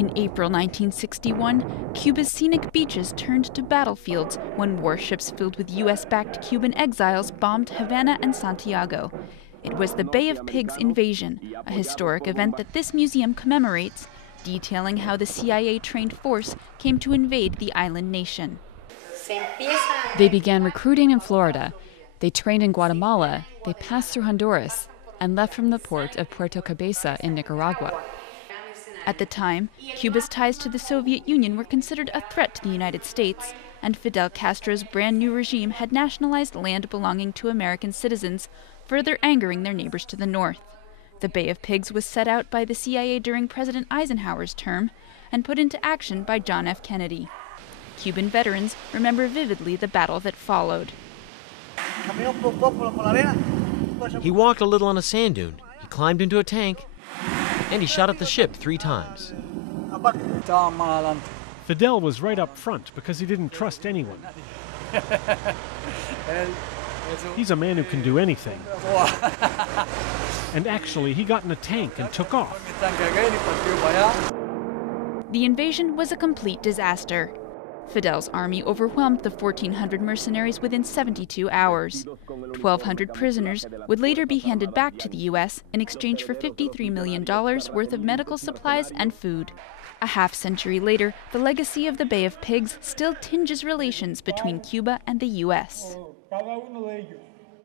In April 1961, Cuba's scenic beaches turned to battlefields when warships filled with U.S.-backed Cuban exiles bombed Havana and Santiago. It was the Bay of Pigs invasion, a historic event that this museum commemorates, detailing how the CIA-trained force came to invade the island nation. They began recruiting in Florida. They trained in Guatemala, they passed through Honduras, and left from the port of Puerto Cabeza in Nicaragua. At the time, Cuba's ties to the Soviet Union were considered a threat to the United States, and Fidel Castro's brand new regime had nationalized land belonging to American citizens, further angering their neighbors to the north. The Bay of Pigs was set out by the CIA during President Eisenhower's term and put into action by John F. Kennedy. Cuban veterans remember vividly the battle that followed. He walked a little on a sand dune, he climbed into a tank, and he shot at the ship 3 times. Fidel was right up front because he didn't trust anyone. He's a man who can do anything. And actually, he got in a tank and took off. The invasion was a complete disaster. Fidel's army overwhelmed the 1,400 mercenaries within 72 hours. 1,200 prisoners would later be handed back to the U.S. in exchange for $53 million worth of medical supplies and food. A half-century later, the legacy of the Bay of Pigs still tinges relations between Cuba and the U.S.